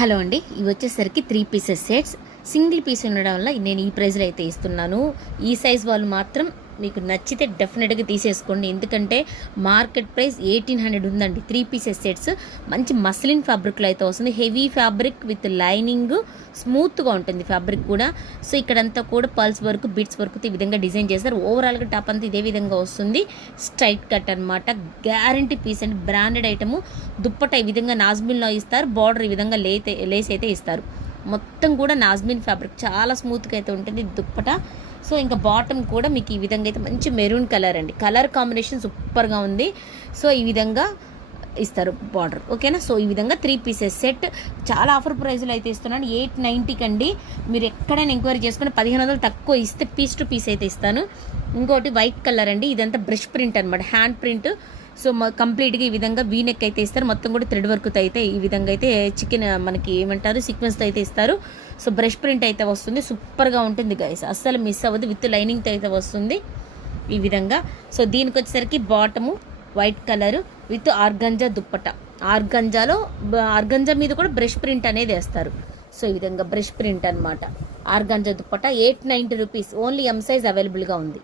Hello అండి, ఇవి వచ్చేసరికి 3 పీసెస్ సెట్స్. సింగిల్ పీస్ ఉండడం వల్ల నేను ఈ ప్రైస్లో అయితే ఇస్తున్నాను. ఈ సైజ్ వాళ్ళు మాత్రం మీకు నచ్చితే డెఫినెట్గా తీసేసుకోండి. ఎందుకంటే మార్కెట్ ప్రైస్ 1800 ఉందండి. 3 పీసెస్ సెట్స్ మంచి మస్లిన్ ఫ్యాబ్రిక్లో అయితే వస్తుంది. హెవీ ఫ్యాబ్రిక్ విత్ లైనింగ్, స్మూత్గా ఉంటుంది ఫ్యాబ్రిక్ కూడా. సో ఇక్కడంతా కూడా పల్స్ వర్క్, బిట్స్ వర్క్తో ఈ విధంగా డిజైన్ చేస్తారు. ఓవరాల్గా టాప్ అంతా ఇదే విధంగా వస్తుంది. స్ట్రైట్ కట్ అనమాట. గ్యారంటీ పీస్ అండి, బ్రాండెడ్ ఐటము. దుప్పట ఈ విధంగా నాజ్మిన్లో ఇస్తారు. బార్డర్ ఈ విధంగా లేస్ అయితే ఇస్తారు. మొత్తం కూడా నాజ్మిన్ ఫ్యాబ్రిక్ చాలా స్మూత్గా అయితే ఉంటుంది దుప్పట. సో ఇంకా బాటమ్ కూడా మీకు ఈ విధంగా అయితే మంచి మెరూన్ కలర్ అండి. కలర్ కాంబినేషన్ సూపర్గా ఉంది. సో ఈ విధంగా ఇస్తారు బార్డర్, ఓకేనా. సో ఈ విధంగా 3 పీసెస్ సెట్ చాలా ఆఫర్ ప్రైస్లో అయితే ఇస్తున్నాను. 890 అండి. మీరు ఎక్కడైనా ఎంక్వైరీ చేసుకుని 1500 తక్కువ ఇస్తే పీస్ టు పీస్ అయితే ఇస్తాను. ఇంకోటి వైట్ కలర్ అండి. ఇదంతా బ్రష్ ప్రింట్ అనమాట, హ్యాండ్ ప్రింట్. సో కంప్లీట్గా ఈ విధంగా వీనెక్ అయితే ఇస్తారు. మొత్తం కూడా థ్రెడ్ వర్క్తో అయితే ఈ విధంగా అయితే చికెన్ మనకి ఏమంటారు సీక్వెన్స్తో అయితే ఇస్తారు. సో బ్రష్ ప్రింట్ అయితే వస్తుంది. సూపర్గా ఉంటుంది గైస్, అస్సలు మిస్ అవ్వదు. విత్ లైనింగ్తో అయితే వస్తుంది ఈ విధంగా. సో దీనికి వచ్చేసరికి bottom white colour with organza dupatta. Organza మీద కూడా బ్రష్ ప్రింట్ అనేది వేస్తారు. సో ఈ విధంగా బ్రష్ ప్రింట్ అనమాట. Organza dupatta 890 rupees. Only M size అవైలబుల్గా ఉంది.